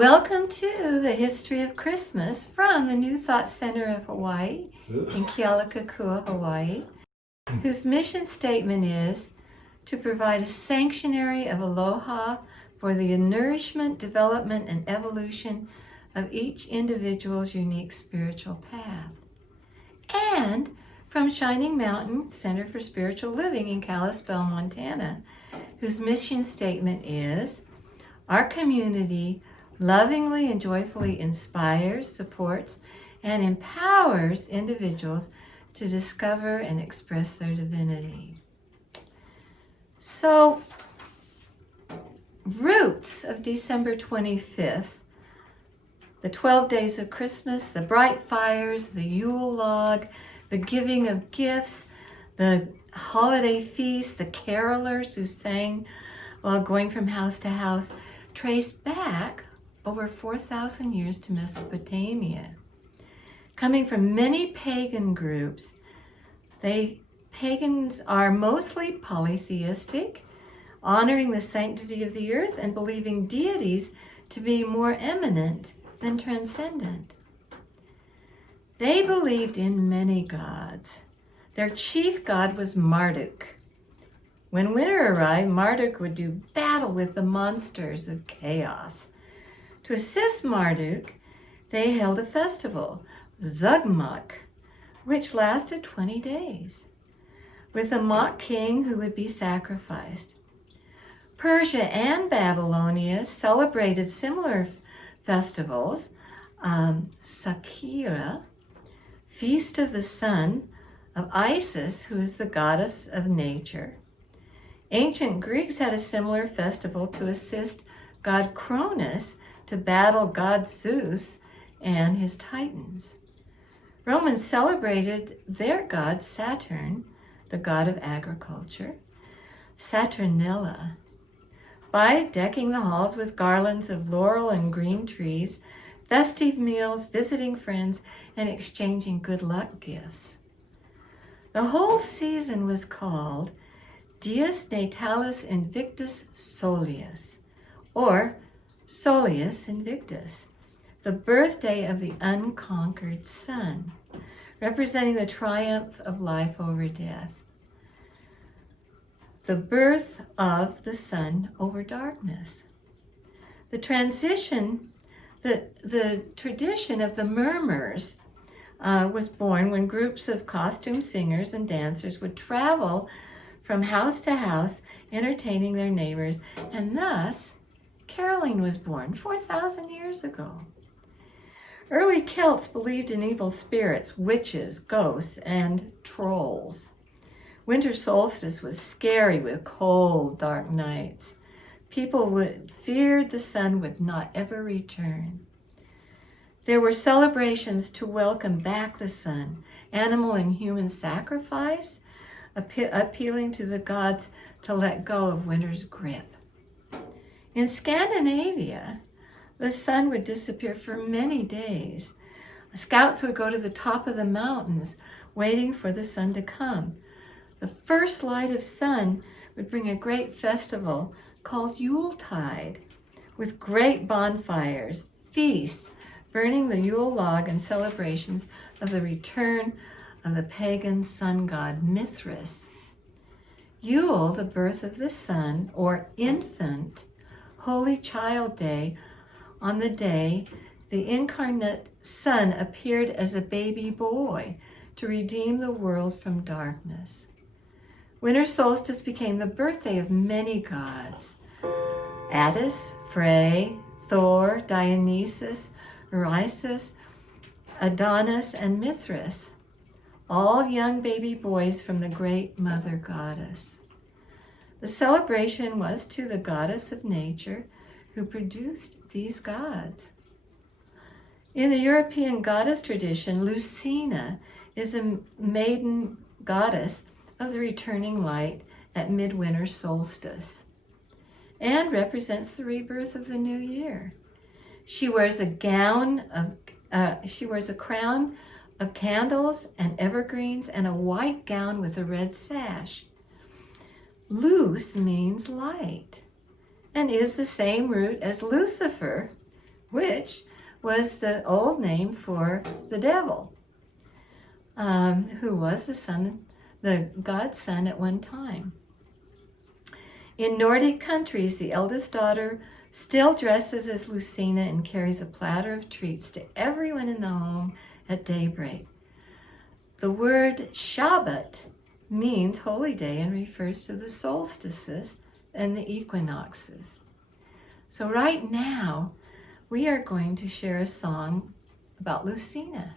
Welcome to the History of Christmas from the New Thought Center of Hawaii in Kealakekua, Hawaii, whose mission statement is to provide a sanctuary of aloha for the nourishment, development, and evolution of each individual's unique spiritual path. And from Shining Mountain Center for Spiritual Living in Kalispell, Montana, whose mission statement is, our community lovingly and joyfully inspires, supports, and empowers individuals to discover and express their divinity. So, roots of December 25th, the 12 days of Christmas, the bright fires, the Yule log, the giving of gifts, the holiday feast, the carolers who sang while going from house to house, trace back over 4,000 years to Mesopotamia. Coming from many pagan groups, pagans are mostly polytheistic, honoring the sanctity of the earth and believing deities to be more eminent than transcendent. They believed in many gods. Their chief god was Marduk. When winter arrived, Marduk would do battle with the monsters of chaos. To assist Marduk, they held a festival, Zugmak, which lasted 20 days, with a mock king who would be sacrificed. Persia and Babylonia celebrated similar festivals, Sakira, Feast of the Sun of Isis, who is the goddess of nature. Ancient Greeks had a similar festival to assist god Cronus to battle god Zeus and his titans. Romans celebrated their god Saturn, the god of agriculture, Saturnilla, by decking the halls with garlands of laurel and green trees, festive meals, visiting friends, and exchanging good luck gifts. The whole season was called Dies Natalis Invictus Soleus, or Soleus Invictus, the birthday of the unconquered sun, representing the triumph of life over death. The birth of the sun over darkness. The tradition of the murmurs was born when groups of costume singers and dancers would travel from house to house, entertaining their neighbors, and thus caroling was born 4,000 years ago. Early Celts believed in evil spirits, witches, ghosts, and trolls. Winter solstice was scary with cold, dark nights. People feared the sun would not ever return. There were celebrations to welcome back the sun, animal and human sacrifice, appealing to the gods to let go of winter's grip. In Scandinavia, the sun would disappear for many days. Scouts would go to the top of the mountains, waiting for the sun to come. The first light of sun would bring a great festival called Yuletide, with great bonfires, feasts, burning the Yule log, and celebrations of the return of the pagan sun god Mithras. Yule, the birth of the sun, or infant, Holy Child Day, on the day the incarnate Son appeared as a baby boy to redeem the world from darkness. Winter solstice became the birthday of many gods: Attis, Frey, Thor, Dionysus, Urisus, Adonis, and Mithras, all young baby boys from the great mother goddess. The celebration was to the goddess of nature who produced these gods. In the European goddess tradition, Lucina is a maiden goddess of the returning light at midwinter solstice and represents the rebirth of the new year. She wears a crown of candles and evergreens and a white gown with a red sash. Luce means light and is the same root as Lucifer, which was the old name for the devil, who was the God's son at one time. In Nordic countries, the eldest daughter still dresses as Lucina and carries a platter of treats to everyone in the home at daybreak. The word Shabbat means holy day and refers to the solstices and the equinoxes. So right now, we are going to share a song about Lucina.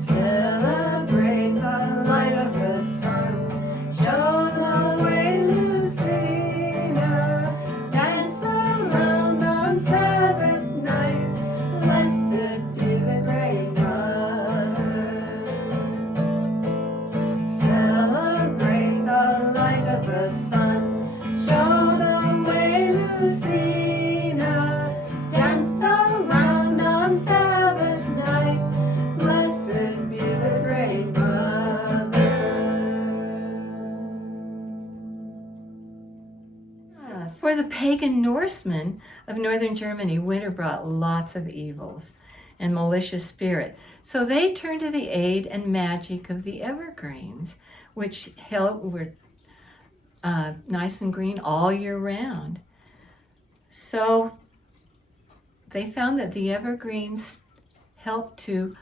Celebrate the light of the sun, show the way, Lucina, dance around on Sabbath night, blessed be the great mother. Celebrate the light of the sun, show the way, Lucina, dance around on Sabbath night, blessed be the great mother. For the pagan Norsemen of northern Germany, winter brought lots of evils and malicious spirit. So they turned to the aid and magic of the evergreens, which were nice and green all year round. So they found that the evergreens helped to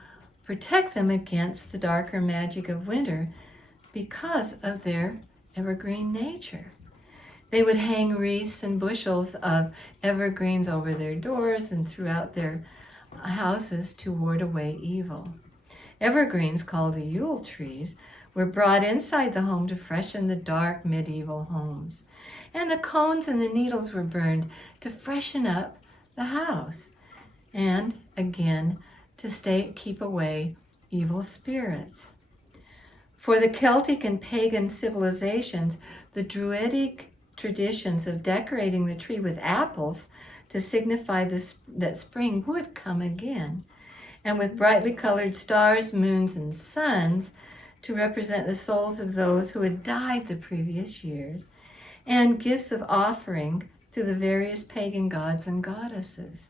protect them against the darker magic of winter because of their evergreen nature. They would hang wreaths and bushels of evergreens over their doors and throughout their houses to ward away evil. Evergreens, called the Yule trees, were brought inside the home to freshen the dark medieval homes. And the cones and the needles were burned to freshen up the house and, again, to keep away evil spirits. For the Celtic and pagan civilizations, the Druidic traditions of decorating the tree with apples to signify that spring would come again, and with brightly colored stars, moons, and suns to represent the souls of those who had died the previous years, and gifts of offering to the various pagan gods and goddesses.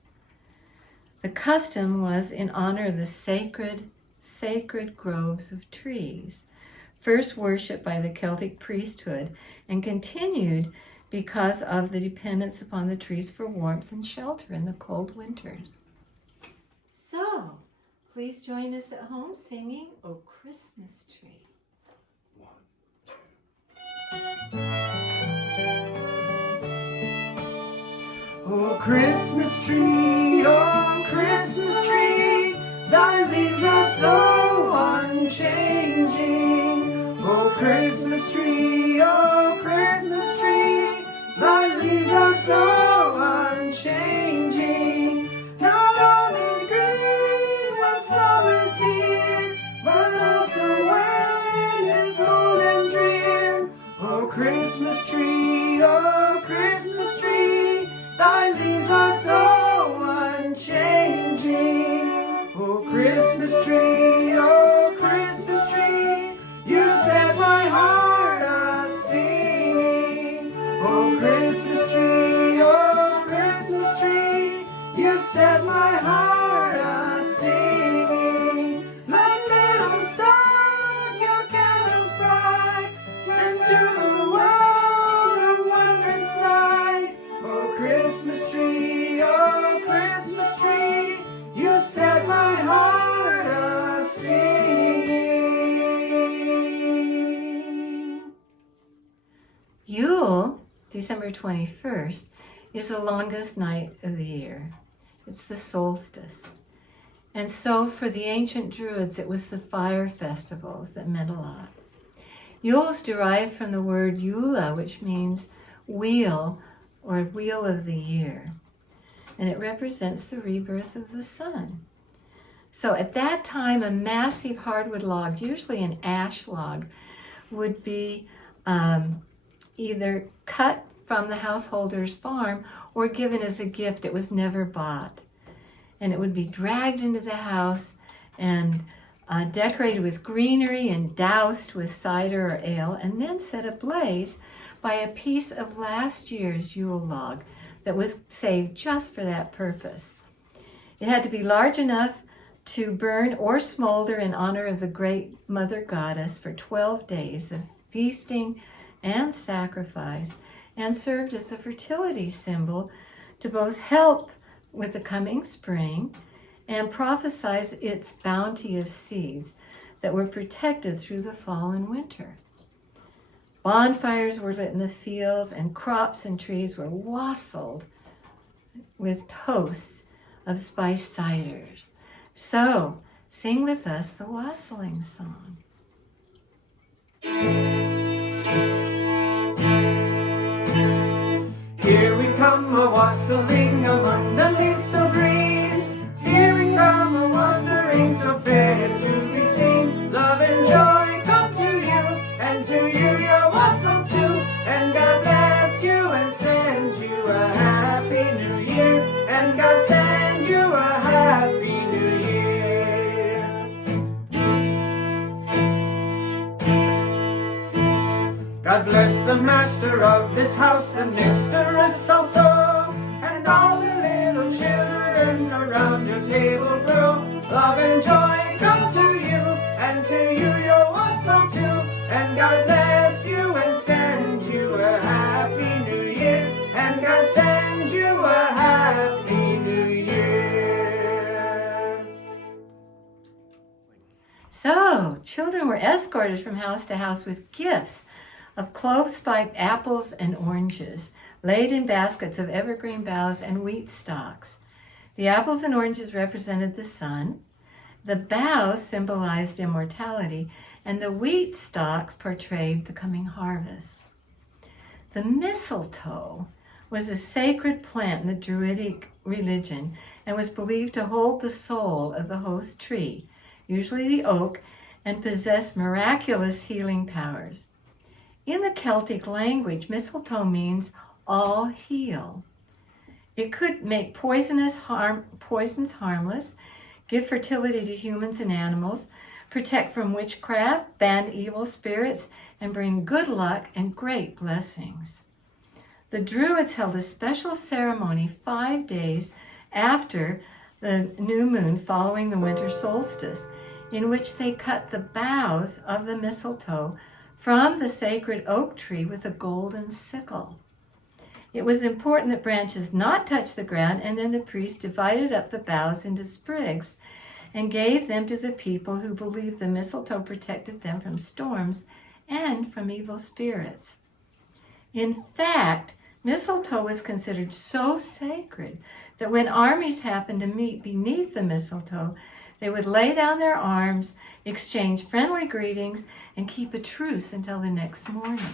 The custom was in honor of the sacred groves of trees, first worshipped by the Celtic priesthood and continued because of the dependence upon the trees for warmth and shelter in the cold winters. So, please join us at home singing "O Christmas Tree." 1, 2. Oh Christmas tree, thy leaves are so unchanging. Oh Christmas tree, thy leaves are so unchanging. Not only green when summer's here, but also when it's cold and drear. Oh Christmas tree, thy leaves are so unchanging. Oh Christmas tree, you set my heart a-singing. Oh Christmas tree, you set my heart a-singing. Like little stars, your candles bright, sent to the world a wondrous light. Oh Christmas tree, you set my heart a-singing. Yule, December 21st, is the longest night of the year. It's the solstice. And so for the ancient Druids, it was the fire festivals that meant a lot. Yule is derived from the word Eula, which means wheel or wheel of the year. And it represents the rebirth of the sun. So at that time, a massive hardwood log, usually an ash log, would be either cut from the householder's farm or given as a gift. It was never bought. And it would be dragged into the house and decorated with greenery and doused with cider or ale, and then set ablaze by a piece of last year's Yule log that was saved just for that purpose. It had to be large enough to burn or smolder in honor of the great mother goddess for 12 days of feasting and sacrifice, and served as a fertility symbol to both help with the coming spring and prophesize its bounty of seeds that were protected through the fall and winter. Bonfires were lit in the fields, and crops and trees were wassailed with toasts of spiced ciders. So, sing with us the wassailing song. Here we come a-wassailing among the leaves so green. Here we come a-wandering so fair to be seen. Love and joy come to you, and to you your wassail too. And God bless you and send you a happy new year. And God send you a happy new year. God bless the master of this house, the mistress also, and all the little children around your table grow. Love and joy come to you, and to you your wassail too. And God bless you and send you a happy new year. And God send you a happy new year. So, children were escorted from house to house with gifts of clove-spiked apples and oranges, laid in baskets of evergreen boughs and wheat stalks. The apples and oranges represented the sun, the boughs symbolized immortality, and the wheat stalks portrayed the coming harvest. The mistletoe was a sacred plant in the Druidic religion and was believed to hold the soul of the host tree, usually the oak, and possess miraculous healing powers. In the Celtic language, mistletoe means all heal. It could make poisons harmless, give fertility to humans and animals, protect from witchcraft, ban evil spirits, and bring good luck and great blessings. The Druids held a special ceremony 5 days after the new moon following the winter solstice, in which they cut the boughs of the mistletoe from the sacred oak tree with a golden sickle. It was important that branches not touch the ground, and then the priest divided up the boughs into sprigs and gave them to the people who believed the mistletoe protected them from storms and from evil spirits. In fact, mistletoe was considered so sacred that when armies happened to meet beneath the mistletoe, they would lay down their arms, exchange friendly greetings, and keep a truce until the next morning.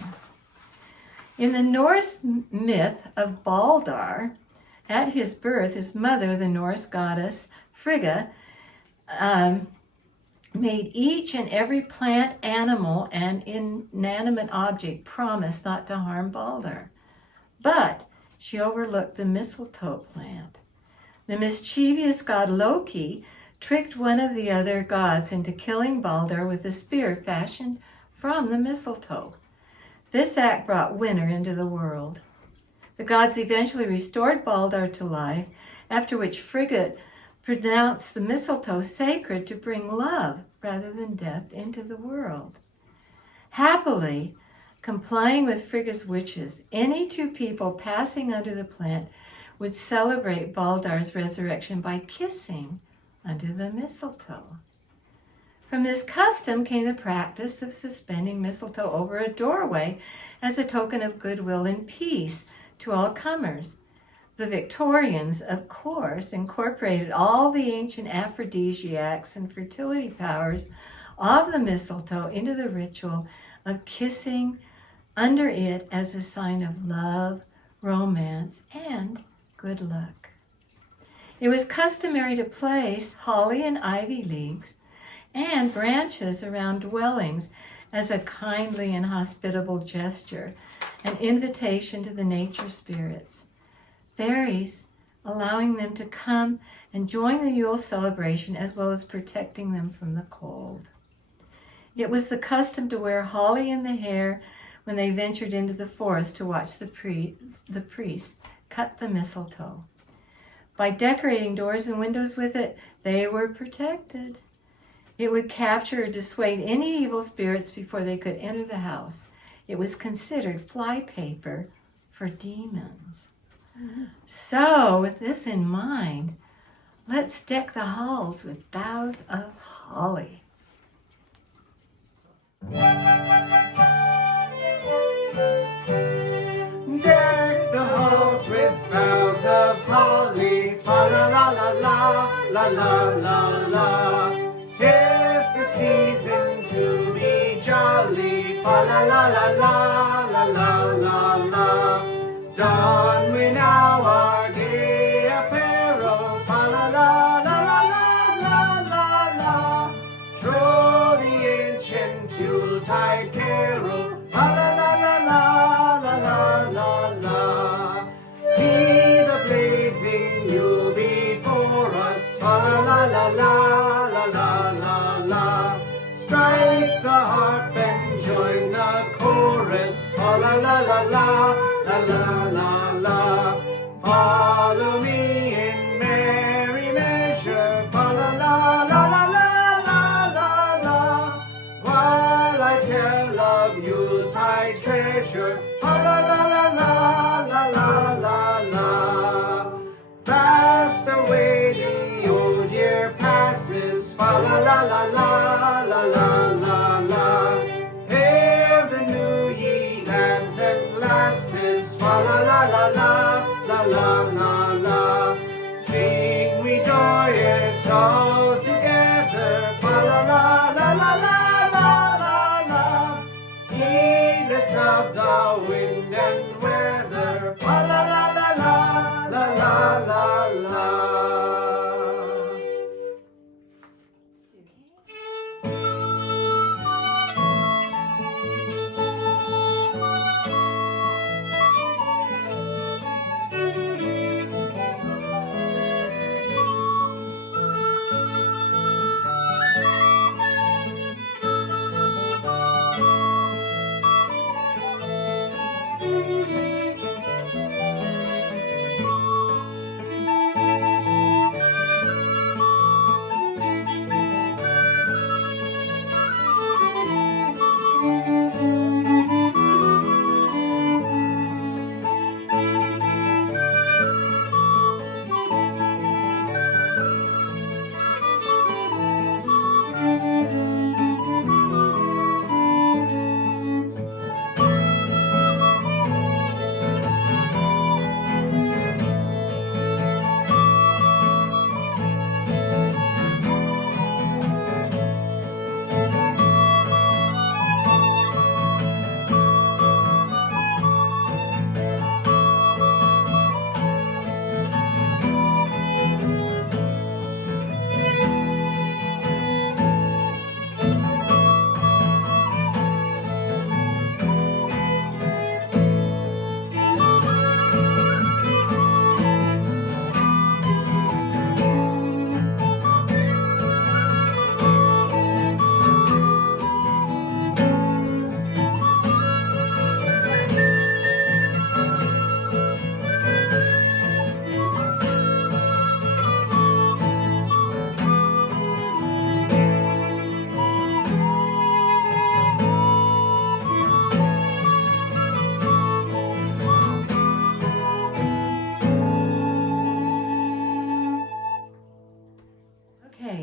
In the Norse myth of Baldr, at his birth, his mother, the Norse goddess Frigga, made each and every plant, animal, and inanimate object promise not to harm Baldr. But she overlooked the mistletoe plant. The mischievous god Loki tricked one of the other gods into killing Baldr with a spear fashioned from the mistletoe. This act brought winter into the world. The gods eventually restored Baldr to life, after which Frigga pronounced the mistletoe sacred to bring love rather than death into the world. Happily, complying with Frigga's wishes, any two people passing under the plant would celebrate Baldr's resurrection by kissing under the mistletoe. From this custom came the practice of suspending mistletoe over a doorway as a token of goodwill and peace to all comers. The Victorians, of course, incorporated all the ancient aphrodisiacs and fertility powers of the mistletoe into the ritual of kissing under it as a sign of love, romance, and good luck. It was customary to place holly and ivy leaves and branches around dwellings as a kindly and hospitable gesture, an invitation to the nature spirits. Fairies allowing them to come and join the Yule celebration as well as protecting them from the cold. It was the custom to wear holly in the hair when they ventured into the forest to watch the priest cut the mistletoe. By decorating doors and windows with it, they were protected. It would capture or dissuade any evil spirits before they could enter the house. It was considered flypaper for demons. So, with this in mind, let's deck the halls with boughs of holly. Deck the halls with boughs of holly, fa la la la la, la la la la. 'Tis the season to be jolly, fa la la la la, la la la la. Don we now our gay apparel, fa la la la la la la la. Troll the ancient Yuletide carol, fa la la la la la la la. See the blazing Yule before us, fa la la la la la la la. Strike the harp and join the chorus, fa la la la la la la la la. Follow me in merry measure, fa la la la la la la la la. While I tell of Yuletide treasure, fa la la la la la la la la. Fast away the old year passes, fa la la la la la la la la. Hail the new ye lads and lasses, fa la la la la la la la la. Sing we joyous all together, fa la la la la la la la la. Heedless of the wind and weather, fa la la la la la la la la.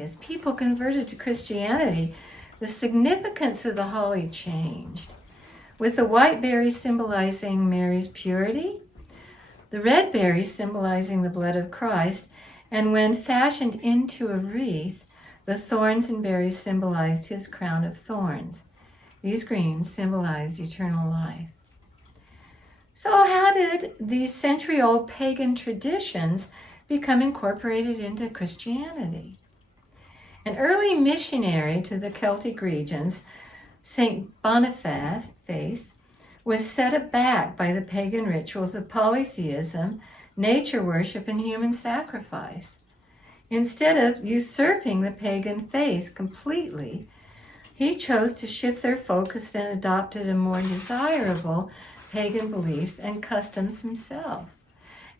As people converted to Christianity, the significance of the holly changed. With the white berries symbolizing Mary's purity, the red berries symbolizing the blood of Christ, and when fashioned into a wreath, the thorns and berries symbolized his crown of thorns. These greens symbolize eternal life. So how did these century-old pagan traditions become incorporated into Christianity? An early missionary to the Celtic regions, St. Boniface, was set aback by the pagan rituals of polytheism, nature worship, and human sacrifice. Instead of usurping the pagan faith completely, he chose to shift their focus and adopted a more desirable pagan beliefs and customs himself,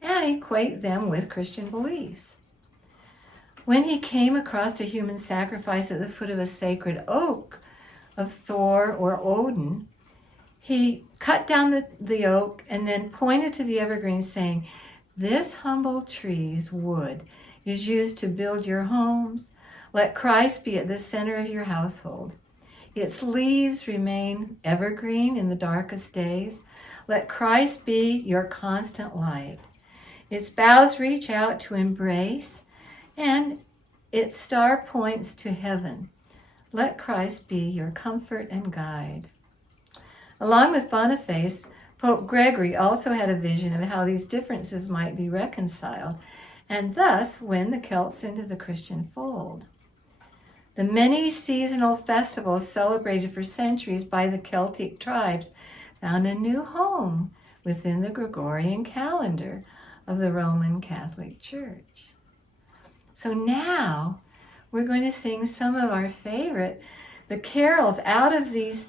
and equate them with Christian beliefs. When he came across a human sacrifice at the foot of a sacred oak of Thor or Odin, he cut down the oak and then pointed to the evergreen, saying, "This humble tree's wood is used to build your homes. Let Christ be at the center of your household. Its leaves remain evergreen in the darkest days. Let Christ be your constant light. Its boughs reach out to embrace, and its star points to heaven. Let Christ be your comfort and guide." Along with Boniface, Pope Gregory also had a vision of how these differences might be reconciled, and thus win the Celts into the Christian fold. The many seasonal festivals celebrated for centuries by the Celtic tribes found a new home within the Gregorian calendar of the Roman Catholic Church. So now we're going to sing some of our favorite, the carols out of these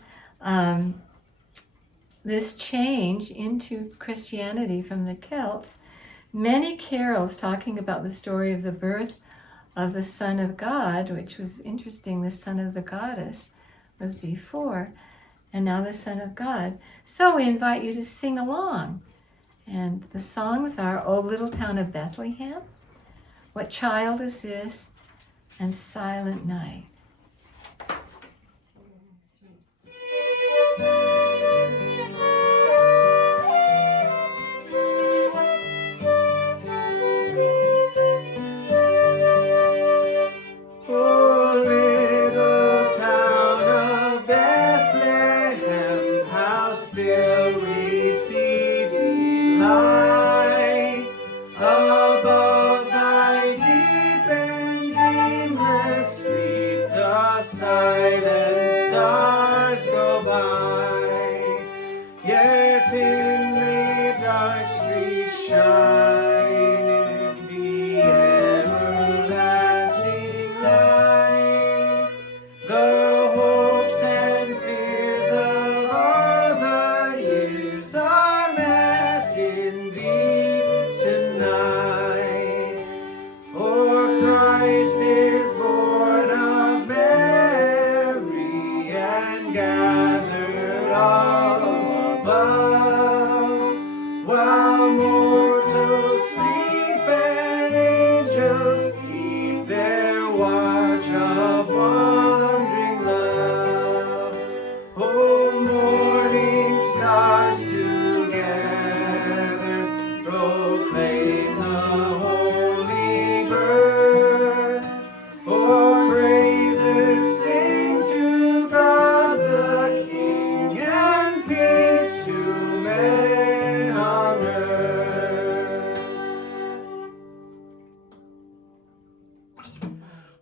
this change into Christianity from the Celts. Many carols talking about the story of the birth of the Son of God, which was interesting. The Son of the Goddess was before, and now the Son of God. So we invite you to sing along. And the songs are "O Little Town of Bethlehem," "What Child Is This?" and "Silent Night."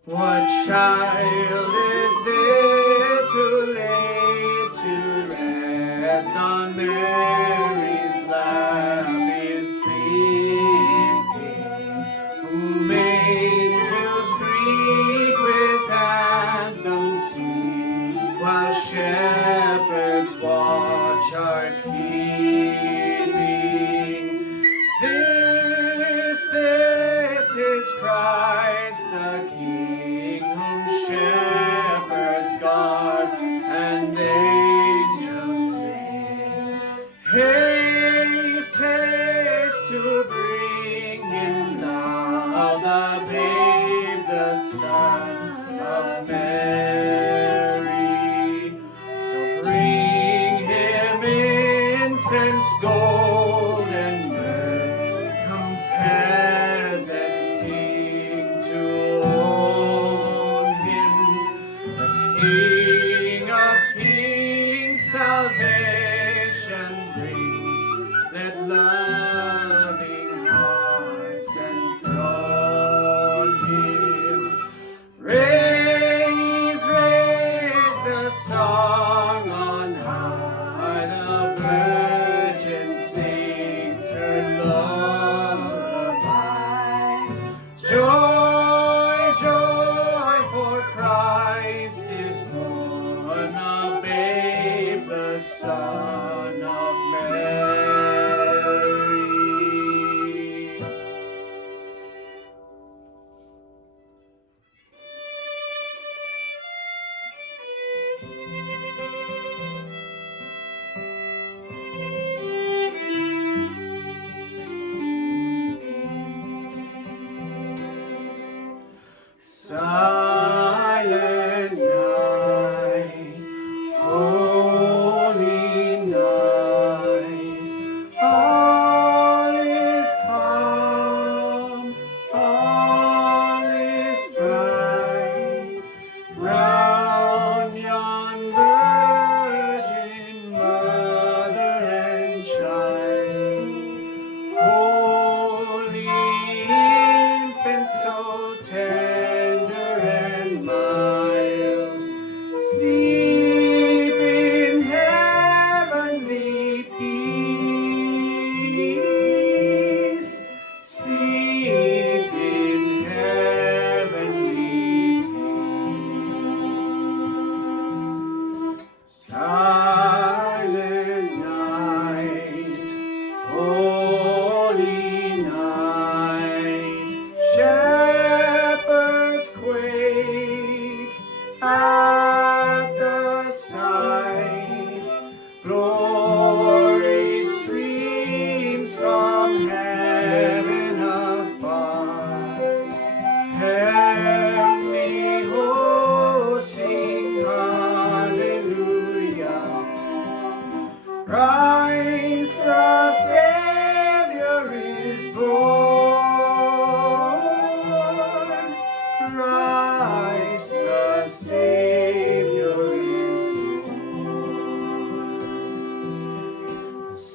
What child is this who laid to rest on Mary's lap is sleeping, whom angels greet with anthems sweet, while shepherds watch are keeping? This is Christ the King, whom shepherds guard and angels sing. Haste, haste to bring him now, the babe, the Son of Mary. So bring him incense, gold, and myrrh. Come, peasant king, to own him, the King of kings, salvation brings. Let loving hearts enthrone him. Raise, raise the song on high, the Virgin sings her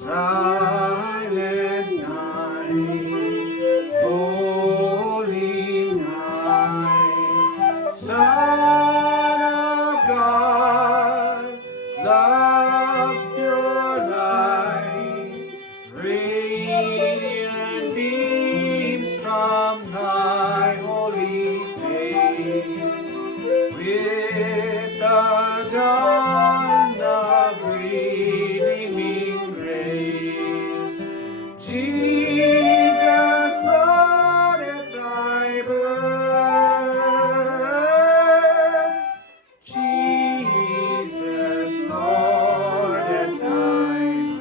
Silent night, holy night, Son of God, love's pure light, radiant beams from thy holy face, with the dawn of redeeming grace. Jesus, Lord, at thy birth. Jesus, Lord, at thy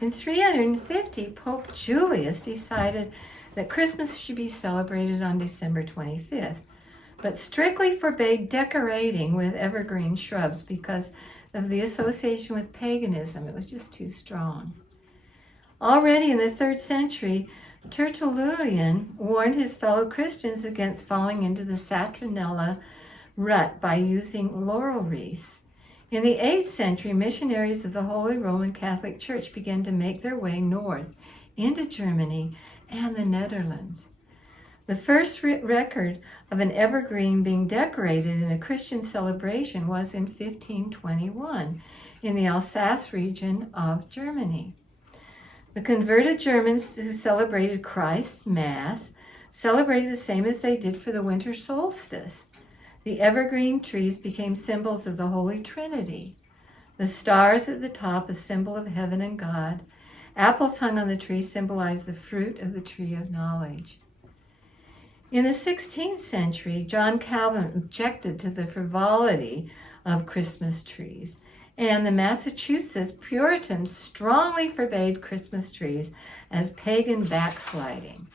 In 350, Pope Julius decided that Christmas should be celebrated on December 25th, but strictly forbade decorating with evergreen shrubs because of the association with paganism. It was just too strong. Already in the 3rd century, Tertullian warned his fellow Christians against falling into the Saturnella rut by using laurel wreaths. In the 8th century, missionaries of the Holy Roman Catholic Church began to make their way north into Germany and the Netherlands. The first record of an evergreen being decorated in a Christian celebration was in 1521 in the Alsace region of Germany. The converted Germans who celebrated Christ's Mass celebrated the same as they did for the winter solstice. The evergreen trees became symbols of the Holy Trinity. The stars at the top, a symbol of heaven and God. Apples hung on the tree symbolize the fruit of the tree of knowledge. In the 16th century, John Calvin objected to the frivolity of Christmas trees, and the Massachusetts Puritans strongly forbade Christmas trees as pagan backsliding.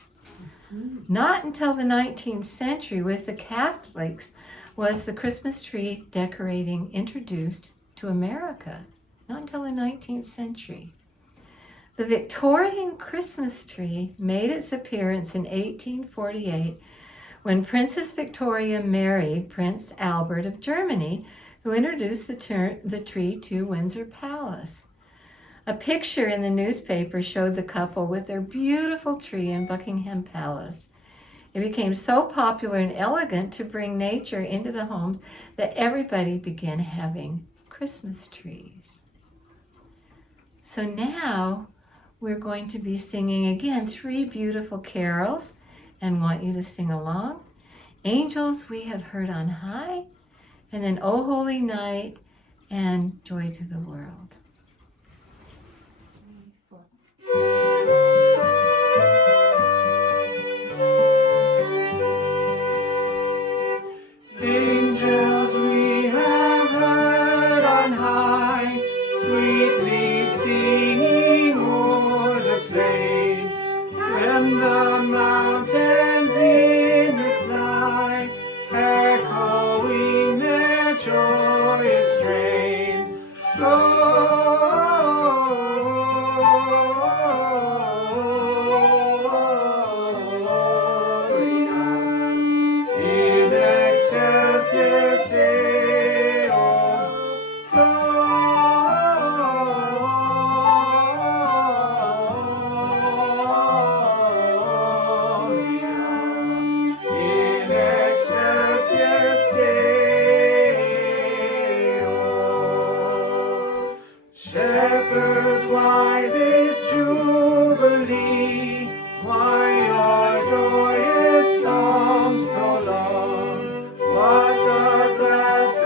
Not until the 19th century, with the Catholics, was the Christmas tree decorating introduced to America. Not until the 19th century. The Victorian Christmas tree made its appearance in 1848 when Princess Victoria married Prince Albert of Germany, who introduced the tree to Windsor Palace. A picture in the newspaper showed the couple with their beautiful tree in Buckingham Palace. It became so popular and elegant to bring nature into the homes that everybody began having Christmas trees. So now we're going to be singing again 3 beautiful carols and want you to sing along. Angels we have heard on high, and then O Holy Night and Joy to the World. Angels we have heard on high, sweetly singing o'er the plains, and the mountains in reply, echoing their joyous strains. Gloria in excelsis Deo. Gloria in excelsis Deo. Shepherds, why this jubilee? Why your joyous songs prolong? What the blessed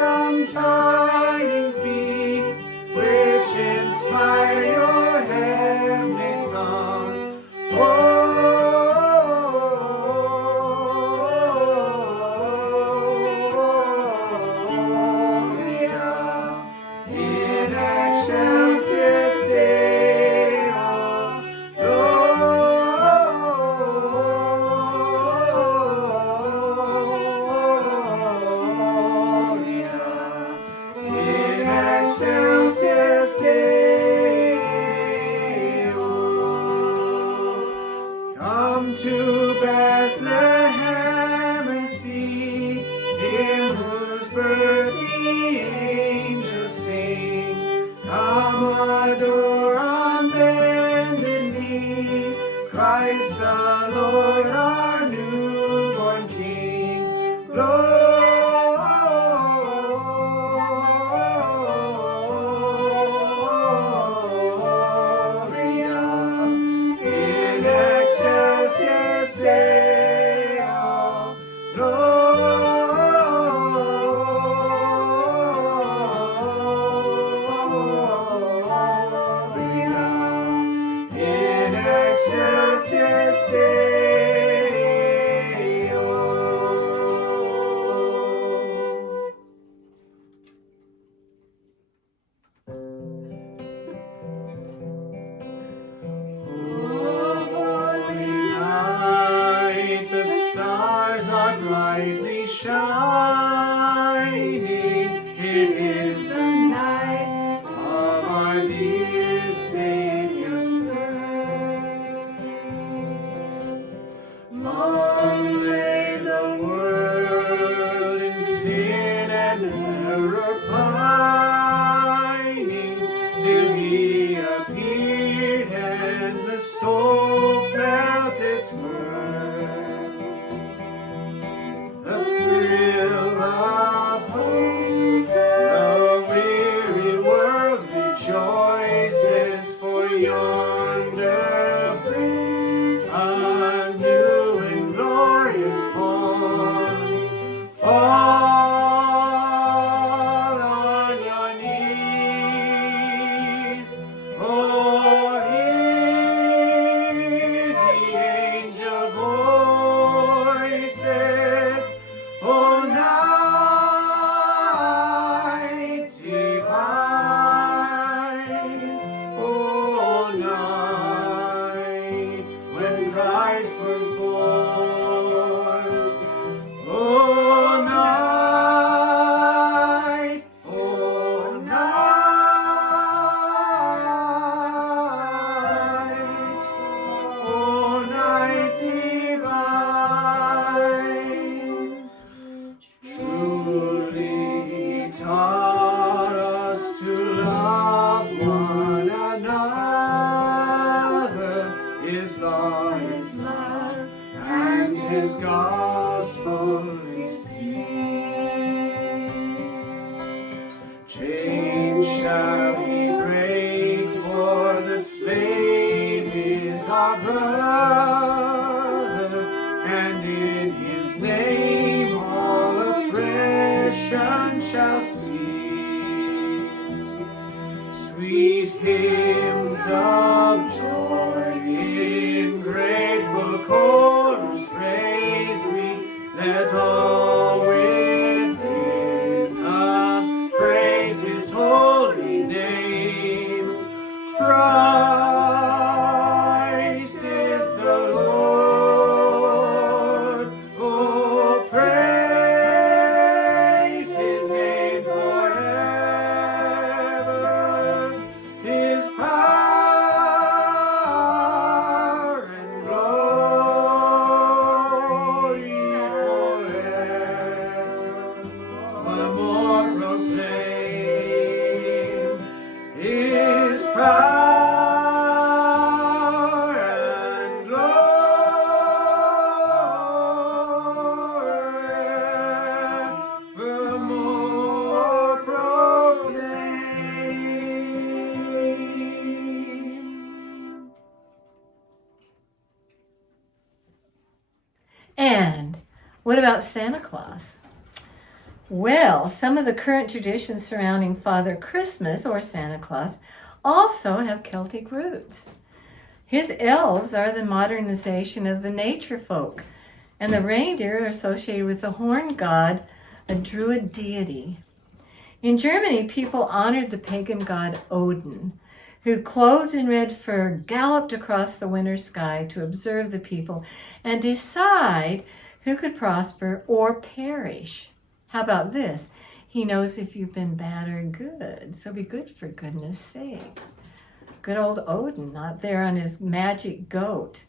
never pining, till he appeared and the soul felt its worth. The thrill of hope, the weary world rejoices, for yonder breaks a new and glorious form. Fall on your knees, oh, hear the angel voices, oh, night divine, oh, night when Christ was born, oh, night, oh, night, oh, night divine. Truly he taught us to love one another. His law is love, and his gospel is peace. Chains shall he break, for the slave is our brother, and in his name all oppression shall cease. Sweet hymns of joy in grateful chorus raise we, let all within us praise his holy name. Christ is the Lord, oh, praise his name forever. His power and glory forevermore proclaim. His power and glory forevermore proclaim. And what about Santa Claus? Well, some of the current traditions surrounding Father Christmas, or Santa Claus, also have Celtic roots. His elves are the modernization of the nature folk, and the reindeer are associated with the horned god, a druid deity. In Germany, people honored the pagan god Odin, who, clothed in red fur, galloped across the winter sky to observe the people and decide who could prosper or perish. How about this? He knows if you've been bad or good, so be good for goodness sake. Good old Odin, out there on his magic goat.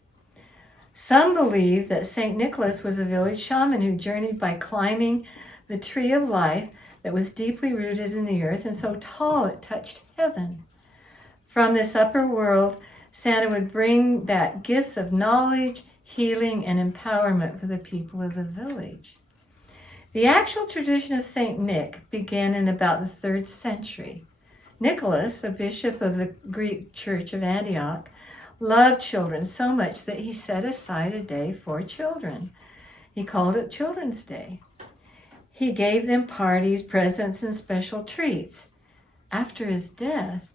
Some believe that St. Nicholas was a village shaman who journeyed by climbing the tree of life that was deeply rooted in the earth and so tall it touched heaven. From this upper world, Santa would bring back gifts of knowledge, healing, and empowerment for the people of the village. The actual tradition of St. Nick began in about the 3rd century. Nicholas, a bishop of the Greek Church of Antioch, loved children so much that he set aside a day for children. He called it Children's Day. He gave them parties, presents, and special treats. After his death,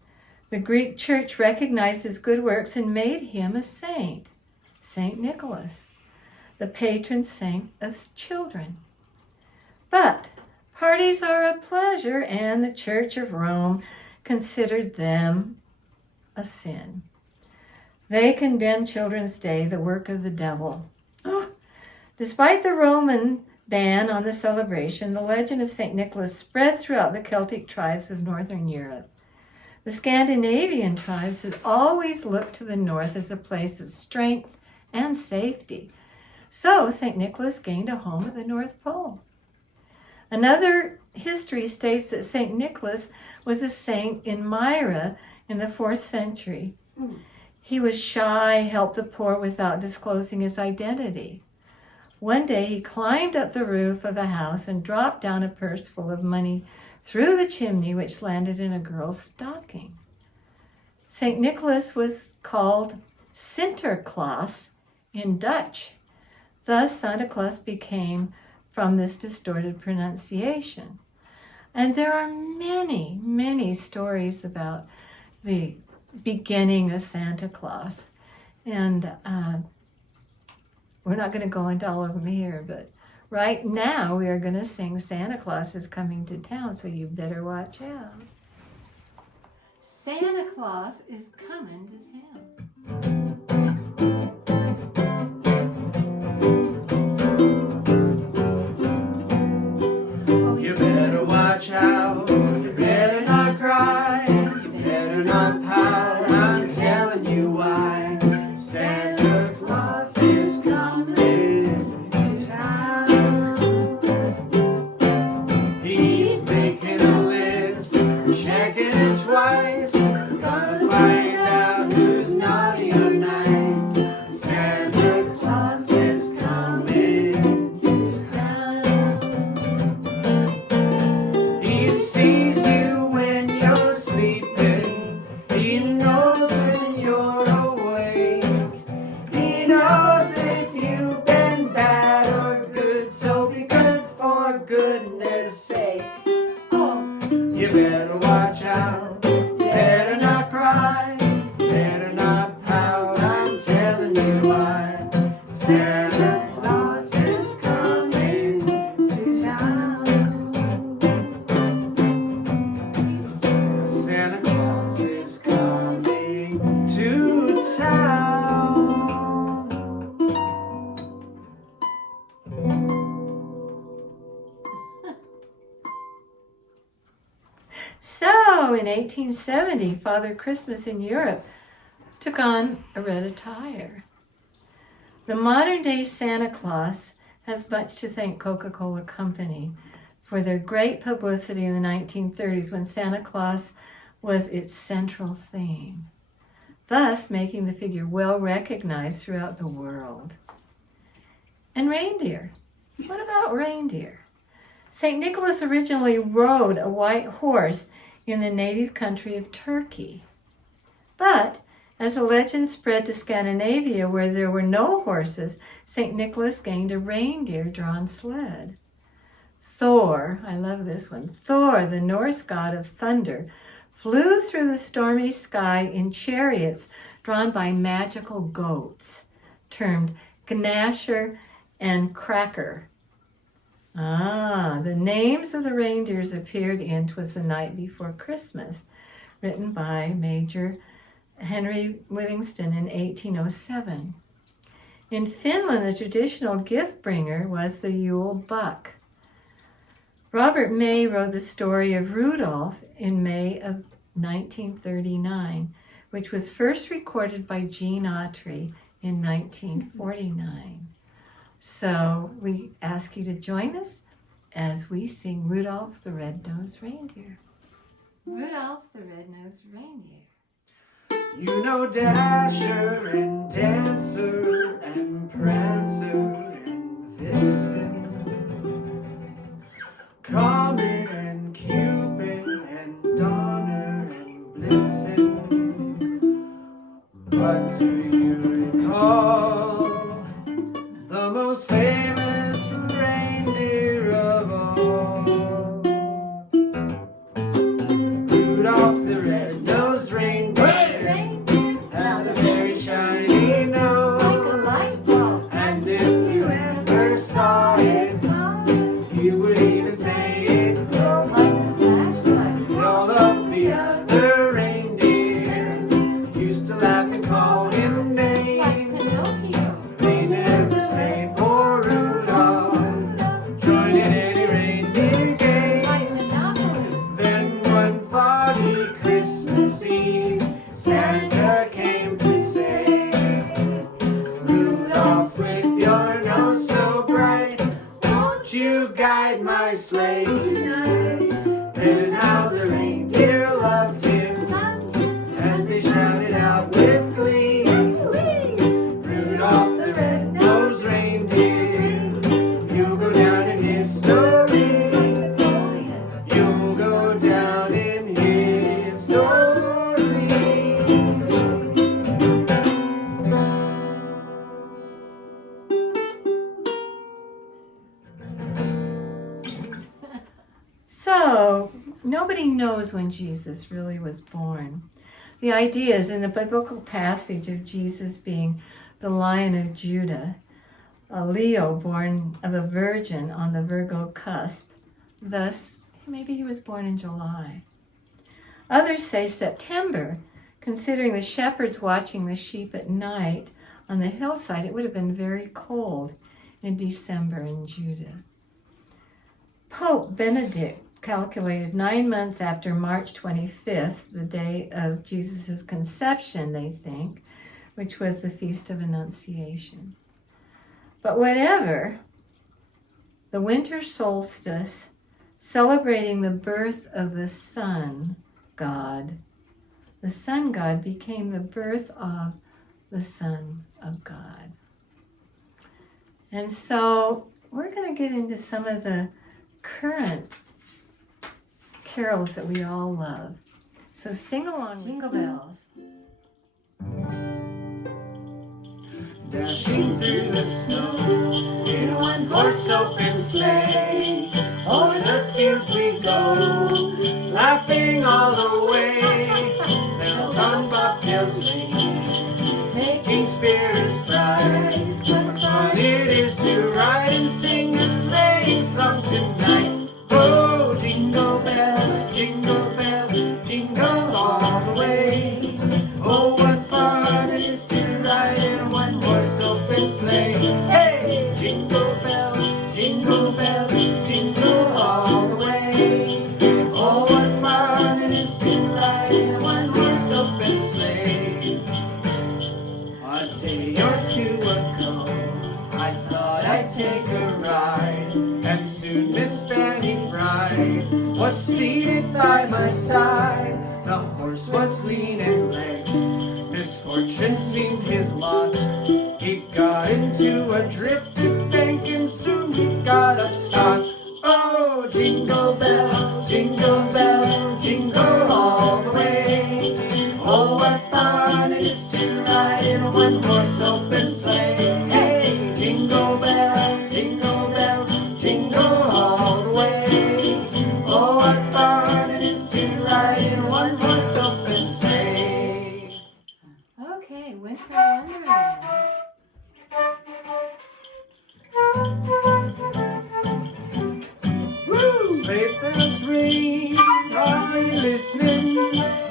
the Greek Church recognized his good works and made him a saint, St. Nicholas, the patron saint of children. But parties are a pleasure, and the Church of Rome considered them a sin. They condemned Children's Day, the work of the devil. Despite the Roman ban on the celebration, the legend of St. Nicholas spread throughout the Celtic tribes of Northern Europe. The Scandinavian tribes had always looked to the north as a place of strength and safety. So St. Nicholas gained a home at the North Pole. Another history states that St. Nicholas was a saint in Myra in the 4th century. He was shy, helped the poor without disclosing his identity. One day he climbed up the roof of a house and dropped down a purse full of money through the chimney, which landed in a girl's stocking. St. Nicholas was called Sinterklaas in Dutch. Thus, Santa Claus became from this distorted pronunciation. And there are many, many stories about the beginning of Santa Claus. And we're not going to go into all of them here, but right now we are going to sing Santa Claus is Coming to Town, so you better watch out. Santa Claus is coming to town. You better watch out, you better not cry, you better not pout, I'm telling you why. Santa Claus is coming to town. He's making a list, checking it twice, gonna find out who's naughty or nice. Santa Claus is coming to town. He sees you when you're sleeping, he knows when you're awake, he knows if you've been bad or good, so be good for goodness sake. Oh, you better watch out, you better not cry, you better not pout, I'm telling you why. Santa Claus is coming to town. Santa Claus is coming to town. So, in 1870, Father Christmas in Europe took on a red attire. The modern-day Santa Claus has much to thank Coca-Cola Company for their great publicity in the 1930s when Santa Claus was its central theme, thus making the figure well recognized throughout the world. And reindeer. What about reindeer? St. Nicholas originally rode a white horse in the native country of Turkey. But as the legend spread to Scandinavia, where there were no horses, St. Nicholas gained a reindeer-drawn sled. Thor, I love this one, Thor, the Norse god of thunder, flew through the stormy sky in chariots drawn by magical goats, termed Gnasher and Cracker. The names of the reindeers appeared in "'Twas the Night Before Christmas," written by Major Henry Livingston in 1807. In Finland, the traditional gift bringer was the Yule buck. Robert May wrote the story of Rudolph in May of 1939, which was first recorded by Gene Autry in 1949. So we ask you to join us as we sing Rudolph the Red-Nosed Reindeer. Rudolph the Red-Nosed Reindeer. You know Dasher and Dancer and Prancer and Vixen, Comet and Cupid and Donner and Blitzen. But do you recall the most famous reindeer of all? Rudolph the Red-Nosed Reindeer had a very shiny nose, Like a light bulb. and if you ever saw it, you would even say it so nobody knows when Jesus really was born. The idea is in the biblical passage of Jesus being the Lion of Judah, a Leo born of a virgin on the Virgo cusp. Thus, maybe he was born in July. Others say September, considering the shepherds watching the sheep at night on the hillside. It would have been very cold in December in Judah. Pope Benedict calculated 9 months after March 25th, the day of Jesus' conception, they think, which was the Feast of Annunciation. But whatever, the winter solstice, celebrating the birth of the sun god, the sun god became the birth of the Son of God. And so we're going to get into some of the current carols that we all love. So sing along, Jingle Bells. Dashing through the snow in one horse open sleigh, over the fields we go, laughing all the way. Bells on bobtails ring, making spirits bright. What fun it is to ride and sing a sleighing song tonight. Oh, jingle bells, jingle all the way. Oh, what fun it is to ride in a one-horse open sleigh. Hey, jingle bells, jingle all the way. Oh, what fun it is to ride in a one-horse open sleigh. A day or two ago, I thought I'd take a ride, and soon Miss Fanny Bride was seated by my side. The horse was lean and lame, misfortune seemed his lot. He got into a drifted bank and soon he got upset. Oh, jingle bells, jingle all the way. Oh, what fun it is to ride in a one-horse open sleigh. Hey, jingle bells, jingle all the way. Oh, what fun it is to ride in a one-horse open sleigh. Okay, Winter Wonderland. Woo! Sleigh bells ring, are you listening?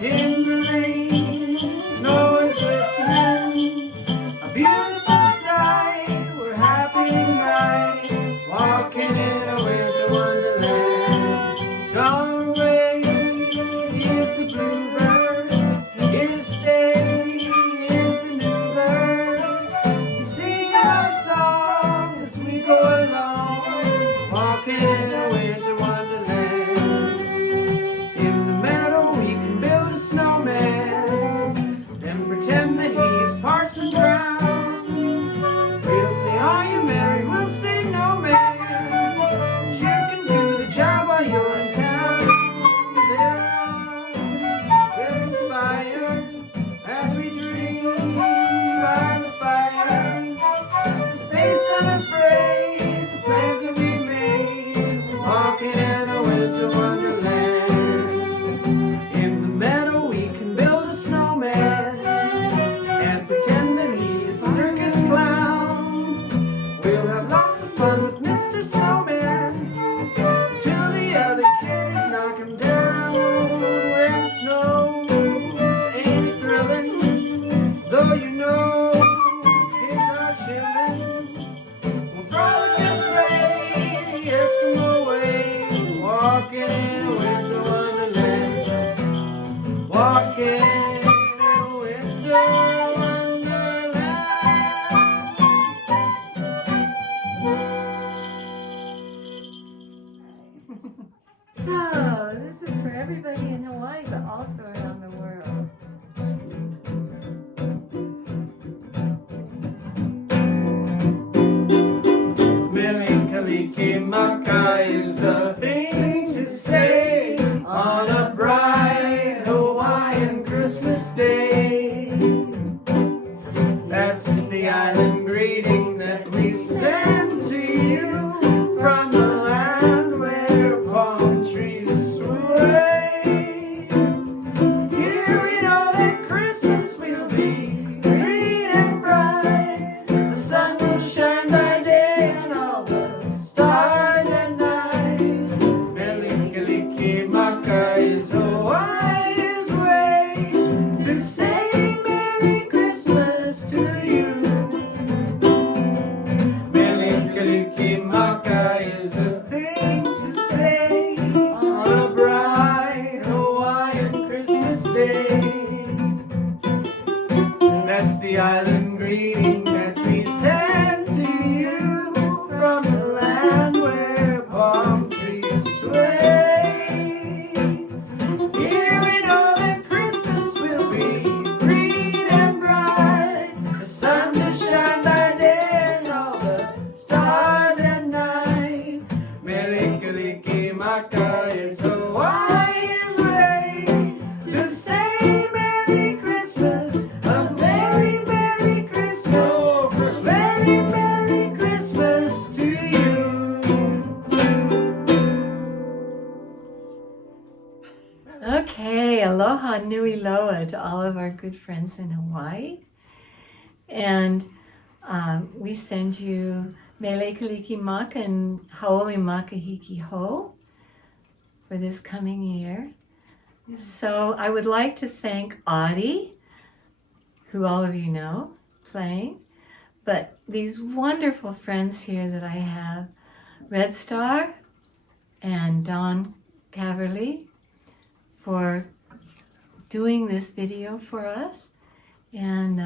In the lane, snow is glistening. A beautiful sight, we're happy tonight, walking in a winter wonderland. Gone away is the bluebird, his stay is the new bird. We sing our song as we go along, walking in a winter wonderland. In the meadow we can build a snowman, then pretend that he's Parson Brown. We'll say, are you married? We'll say, no, man. You can do the job while you're in town. We'll conspire as we dream by the fire, to face unafraid the plans that we made, walking in a winter wonderland. In the meadow we can build a snowman and pretend that he's a circus clown. We'll have lots of fun with Mr. Snowman till the other kids knock him down. Where the snows ain't thrilling, though you know kids are chillin'. We'll frolic and play the Eskimo way, walking in a winter wonderland, walking in a winter wonderland. So, this is for everybody in Hawaii, but also around the world. Maka is the thing to say on a bright Hawaiian Christmas day. That's the island greeting that we send to you from the land where palm trees swing. away. Here we know that Christmas will be green and bright. The sun will shine by day and all the stars at night. Melikilikimaka is Hawaii's way to say Merry Christmas to you. Melikilikimaka is the thing to say on a bright Hawaiian Christmas day. And that's the island greeting that we send to you from the land where palm trees sway. Here we know that Christmas will be green and bright. The sun to shine by day and all the stars at night. Melikilikimaka is Hawaii's way to say Merry Christmas, a Merry, Merry Christmas, Merry, Merry Christmas to you. Okay, aloha nui loa to all of our good friends in Hawaii. And we send you Mele Kaliki Maka and Haole Makahiki Ho for this coming year. So I would like to thank Audie, who all of you know, playing, but these wonderful friends here that I have, Red Star and Dawn Caverly, for doing this video for us and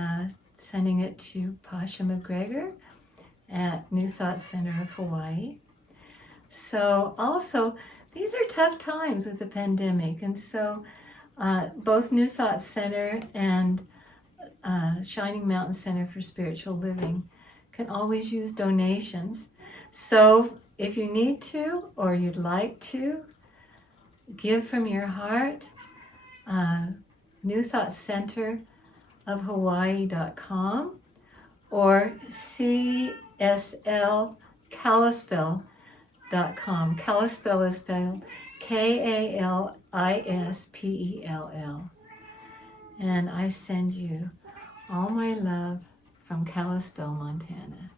sending it to Pasha McGregor at New Thought Center of Hawaii. So also, these are tough times with the pandemic, and so both New Thought Center and Shining Mountain Center for Spiritual Living can always use donations. So if you need to or you'd like to, give from your heart, New Thought Center of Hawaii.com or CSL Kalispell.com. Kalispell is spelled Kalispell. And I send you all my love from Kalispell, Montana.